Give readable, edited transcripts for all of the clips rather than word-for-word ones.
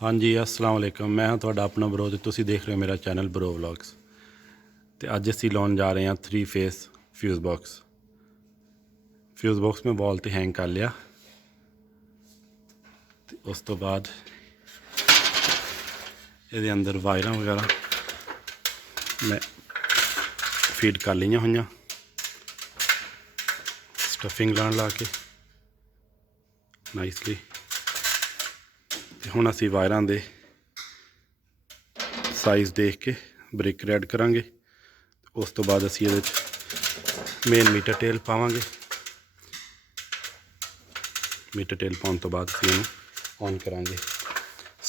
हाँ जी अस्सलाम वालेकुम मैं हाँ तुहाडा अपना बरो ते तुसीं देख रहे हो मेरा चैनल बरो व्लॉग्स। तो अज असीं लाउण जा रहे हैं 3 फेस फ्यूज़ बॉक्स में वॉल तो हैंग कर लिया। ते उस तो बाद ये अंदर वायरां वगैरह मैं फीड कर लिया हुई स्टफिंग लाण ला के नाइसली। हुण असीं वायरां दे साइज़ देख के ब्रिक ऐड करांगे। उस तो बाद असीं इहदे च मेन मीटर टेल पावांगे। मीटर टेल पाउण तो बाद असीं इहनूं ऑन करांगे।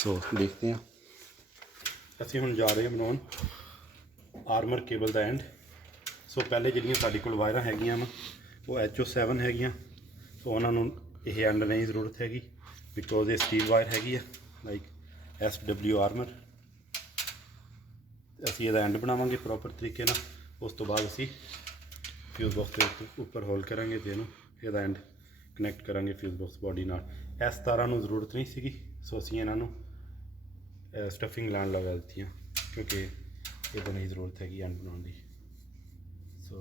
सो देखते हैं असीं हुण जा रहे हैं बनाउण आर्मर केबल दा एंड। सो पहले जिहड़ियां साडे कोल वायरां हैगियां वा वो HO7 हैगियां। सो उन्हां नूं इह एंड नहीं जरूरत हैगी बिकॉज ये स्टील वायर हैगी है लाइक SW आर्मर। असीं इहदा एंड बनावांगे प्रॉपर तरीके नाल। उस तो बाद असीं फ्यूज़ बॉक्स के उपर होल करांगे ते इहदा एंड कनैक्ट करांगे फ्यूज़ बॉक्स बॉडी नाल। इस तारां नूं जरूरत नहीं सीगी सो असीं इन्हां नूं स्टफिंग लाण लगा दित्तियां क्योंकि इहदा नहीं जरूरत हैगी एंड बनाउण दी। सो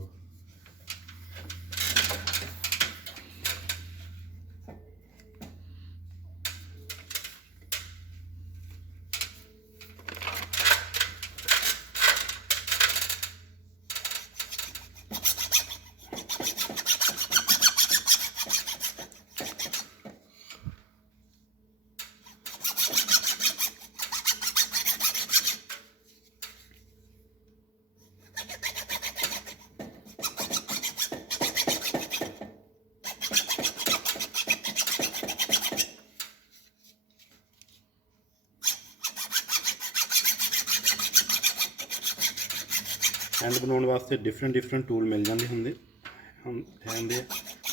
एंड बनाने वास्ते डिफरेंट टूल मिल जाते होंगे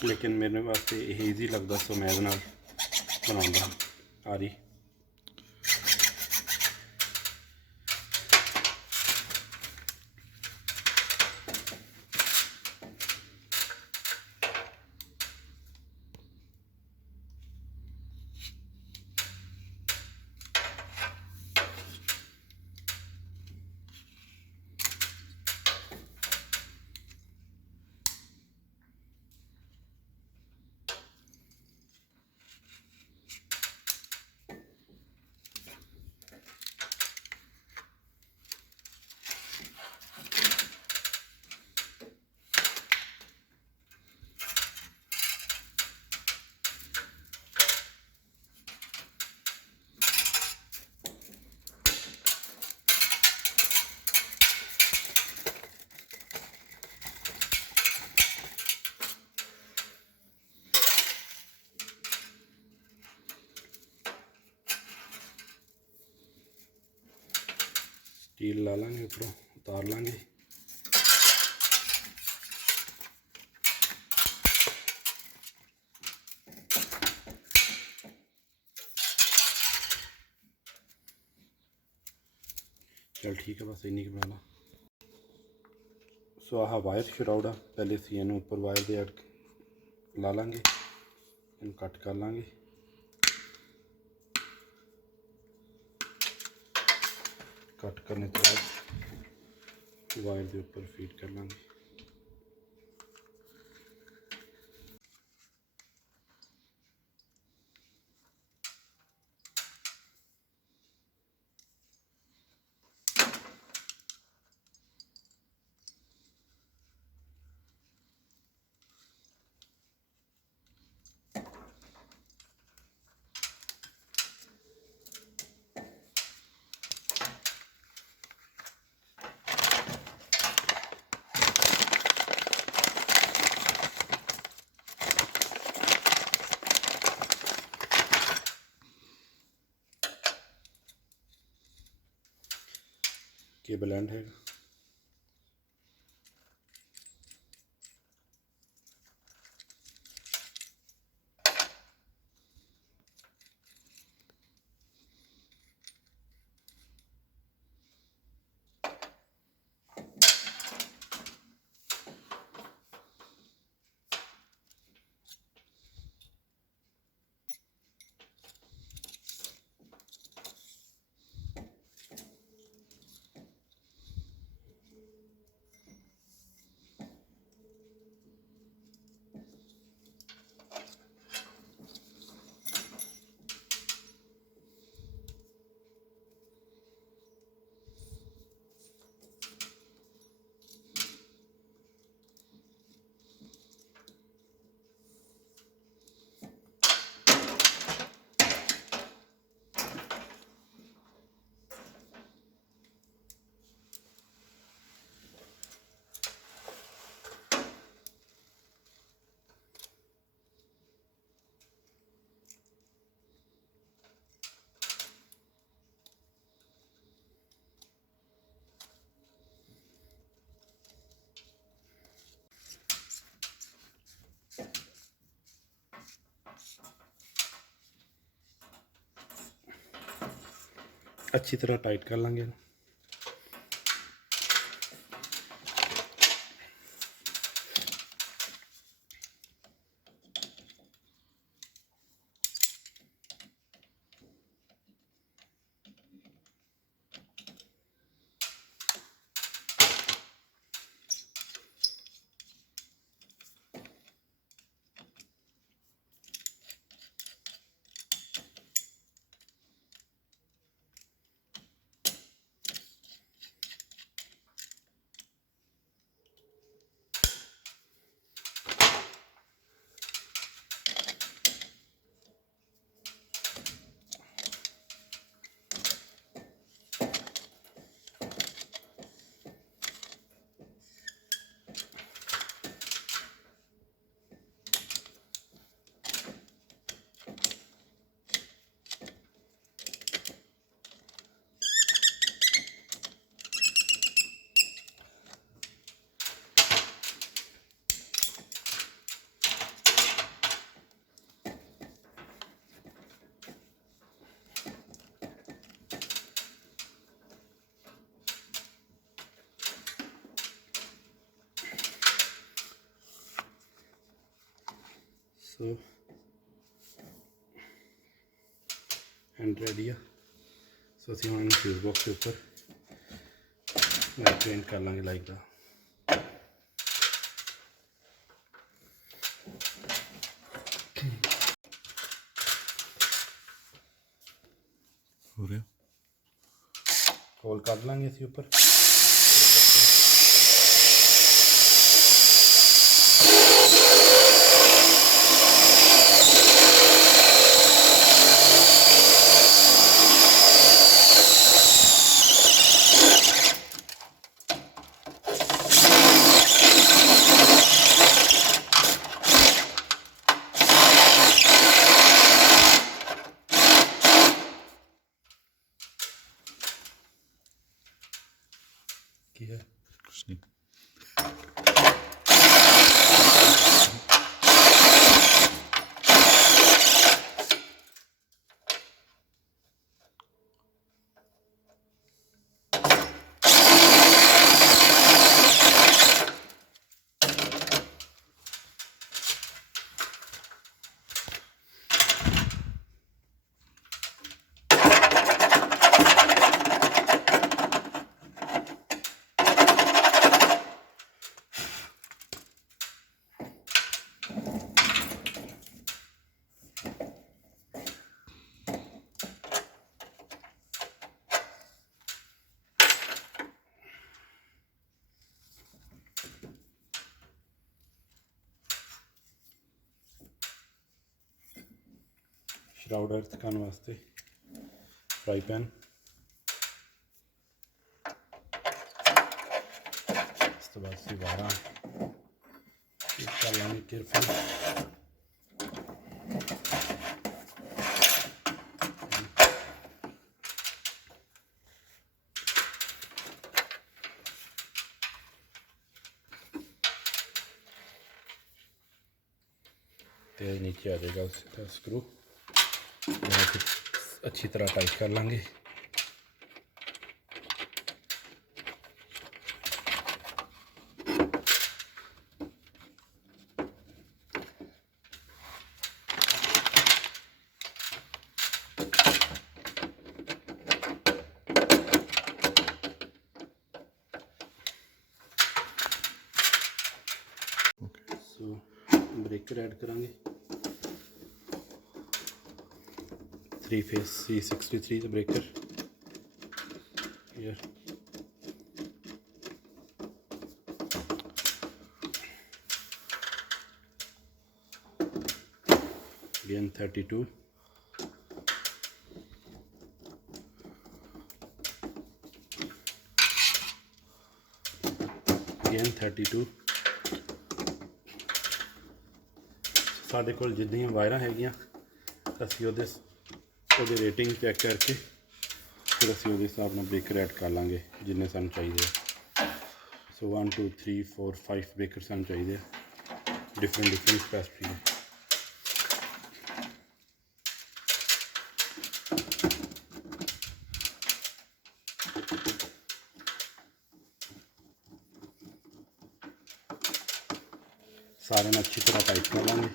लेकिन मेरे वास्ते यह ईजी लगता सो मैं बनाऊँगा आरी। स्टील ला लेंगे उपरों उतार लेंगे। चल ठीक है बस इन्नी बना ला। सो आह वायर छुड़ाउड़ा पहले असीं इहनूं उपर वायर दे अड़ ला लांगे इहनूं कट कर लांगे। कट करने के बाद वायर के ऊपर फीड कर लांगे। केबल एंड है। अच्छी तरह टाइट कर लेंगे। सो एंड रेडी है। सो असं हम फ्यूज बॉक्स के उपर पेंट कर लेंगे लाइक दा। हो रहा होल कर लेंगे इसी उपर। की है कुछ नहीं। श्राउड अर्थ करने वास्ते फ्राई पैन, इस तो बाद से 12 कर लेंगे केयरफुल। तेज नीचे आ जाएगा उसका स्क्रू, अच्छी तरह टाइट कर लेंगे। सो ब्रेकर ऐड करेंगे, 3 face C63 breaker here, again 32, again 32। साढ़े कोल जितनी वायरां हैगियां असीं ਉਹਦੇ रेटिंग चेक करके फिर असीं ਉਹਦੇ हिसाब नाल ब्रेकर ऐड कर लांगे जिन्ने सानूं चाहिए। सो 1 2 3 4 5 ब्रेकर सानूं चाहिए डिफरेंट कैपेसिटी के। सारे में अच्छी तरह टाइट कर लेंगे।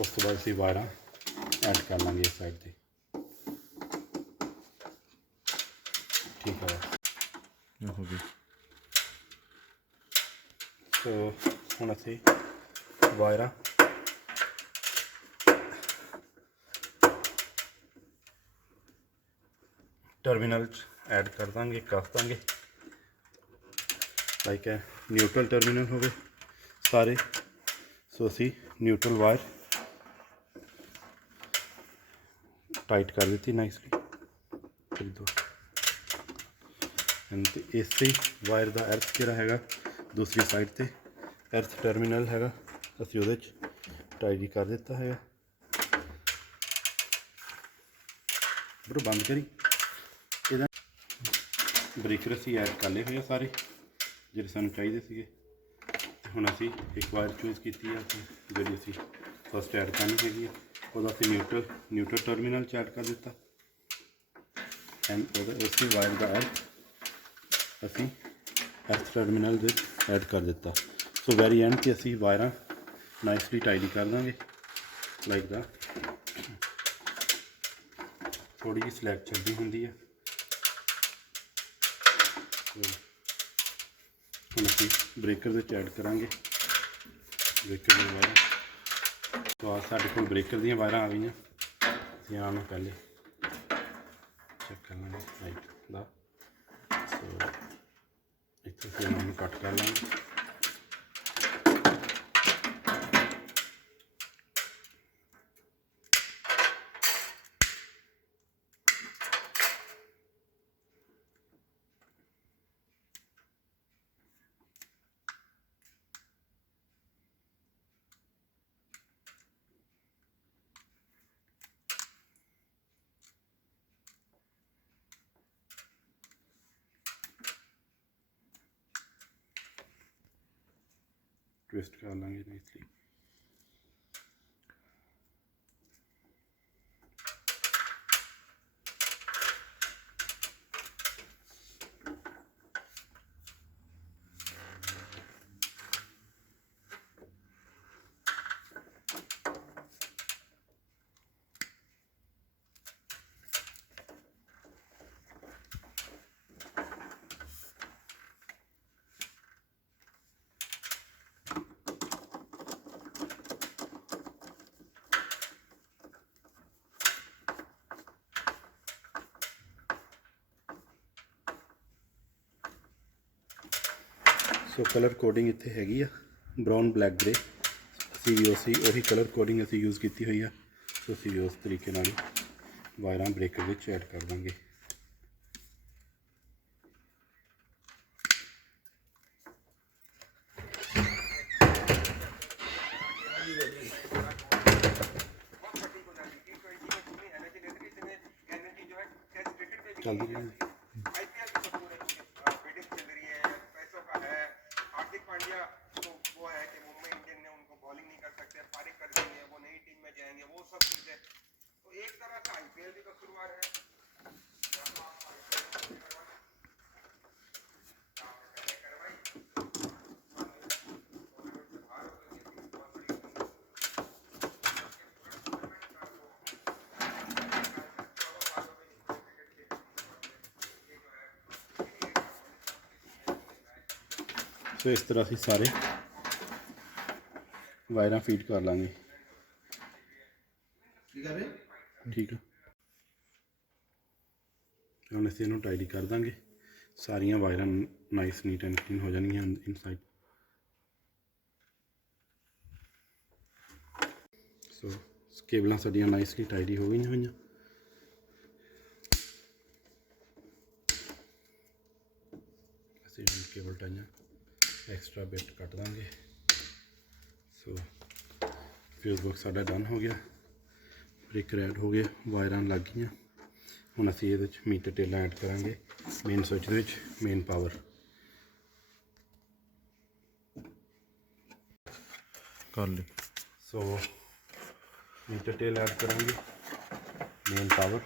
उस तो बाद असीं वायरां ऐड कर लेंगे इस साइड से। ठीक है हो गई। तो हुण असीं वायरां टर्मिनल ऐड कर देंगे, कस देंगे। लाइक है न्यूट्रल टर्मिनल हो गए सारे। सो असी न्यूट्रल वायर टाइट कर दी नाइसली। एंड इसे वायर का अर्थ जोड़ा है दूसरी साइड से अर्थ टर्मिनल है असी वो टाइट कर दिता है। बरो बंद करी ब्रेकर असी ऐड कर ले हुए सारे जो सानू चाहिए थे। हुण असी एक वायर चूज़ की है जी असी फस्ट ऐड करनी हैगी। वो असी न्यूट्रल टर्मिनल ऐड कर दिता एंड उसी वायर का अर्थ असी अर्थ टर्मिनल ऐड कर दिता। सो वैरी एंड से असी वायरां नाइसली टाइडी कर देंगे लाइक दा। थोड़ी जी स्लैग छड्डी होंदी है। हम असी ब्रेकर ऐड करांगे ब्रेकर दी वायरां। तो आ साडे कोल ब्रेकर दी वायरां आ गई। असीं आह नूं पहले चेक कर लेंगे लाइट दा। सो इत्थे असीं इन्हां नूं कट कर लेंगे। ट्विस्ट कर लेंगे नाइसली। सो कलर कोडिंग इत्थे हैगी आ ब्राउन ब्लैक ग्रे। असी भी उसी कलर कोडिंग असी यूज़ की हुई है। सो असी भी उस तरीके नाल वायरां ब्रेकर विच ऐड कर देंगे। चल सो इस तरह असी सारे वायरां फीड कर लाँगे। ठीक है हम इसे इनू टाइडी कर देंगे। सारिया वायरां नाइस नीट एंड क्लीन हो जाएंगी इनसाइड। सो केबलां साडियां नाइसली टाइडी हो गई हुई। असीं हुण केबल टाइयां एक्स्ट्रा बिट कट देंगे। सो फ्यूज बॉक्स साडा डन हो गया। ब्रेकर ऐड हो गया, वायरां लग गई। हुण असीं इहदे विच मीटर टेलां ऐड करांगे मेन स्विच दे विच मेन पावर कर ली। सो मीटर टेल ऐड करांगे मेन पावर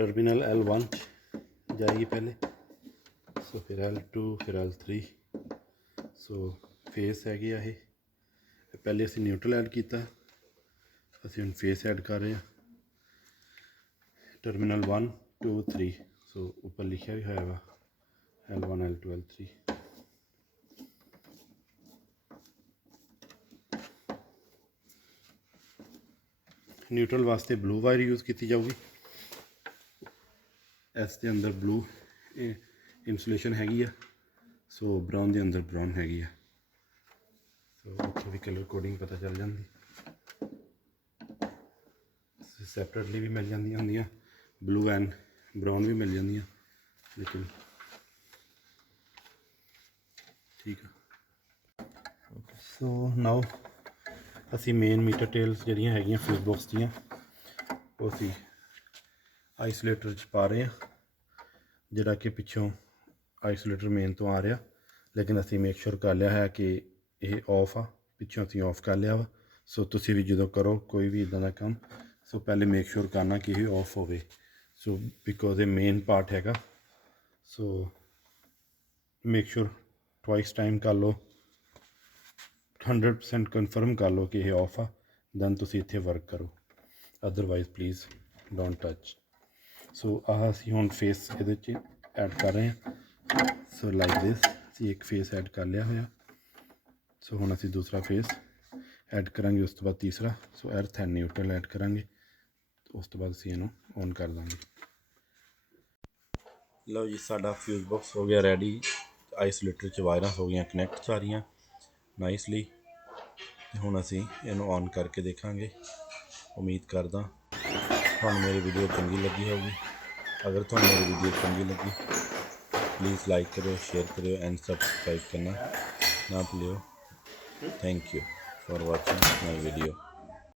टर्मिनल L1 जाएगी पहले, सो फिर L2 फिर L3। सो फेस है गया ये, पहले असी न्यूट्रल ऐड किया, असी हुण फेस ऐड कर रहे हैं। टर्मिनल 1 2 3, सो ऊपर लिखा भी है वा L1 L2 L3। न्यूट्रल वास्ते ब्लू वायर यूज़ की जाऊगी, इस दे अंदर ब्लू इंसुलेशन हैगी है, सो ब्राउन के अंदर ब्राउन हैगी है, सो उत्थे भी कलर कोडिंग पता चल जाती। सैपरेटली भी मिल जाती होंदियां, ब्लू एंड ब्राउन भी मिल जाती, लेकिन ठीक है। सो नाउ असी मेन मीटर टेल्स जड़ियाँ हैगियां फ्यूज बॉक्स दियाँ वो असी आइसोलेटर च पा रहे हैं, जिहड़ा कि पिछों आइसोलेटर मेन तो आ रहा, लेकिन असी मेक श्योर कर लिया है कि ये ऑफ आ, पिछों असी ऑफ कर लिया वा। सो तुसी भी जो करो कोई भी इदां दा काम, सो पहले मेक श्योर करना कि ये ऑफ होवे, सो बिकॉज ये मेन पार्ट हैगा। So make sure twice time कर लो, 100% कन्फर्म कर लो कि ये ऑफ आ, दैन तुसी इत्थे वर्क करो, अदरवाइज प्लीज़ डोंट टच। सो आह असी हुण फेस इहदे च ऐड कर रहे हैं, सो लाइक दिस असी एक फेस ऐड कर लिया होया। सो हुण असी दूसरा फेस ऐड करांगे, उस तो बाद तीसरा। सो अर्थ एंड न्यूट्रल ऐड करांगे, उस तो बाद असी इहनूं ऑन कर देंगे। लो जी साडा फ्यूज बॉक्स हो गया रेडी, आइसोलेटर च वायरां हो गई कनैक्ट सारियां नाइसली। हुण असी इहनूं ऑन करके देखांगे। उम्मीद करदा तुहानूं मेरी वीडियो चंगी लगी होगी। अगर तुहानूं मेरी वीडियो चंगी लगी प्लीज़ लाइक करो, शेयर करो एंड सब्सक्राइब करना ना भूलियो। Thank you for watching my video.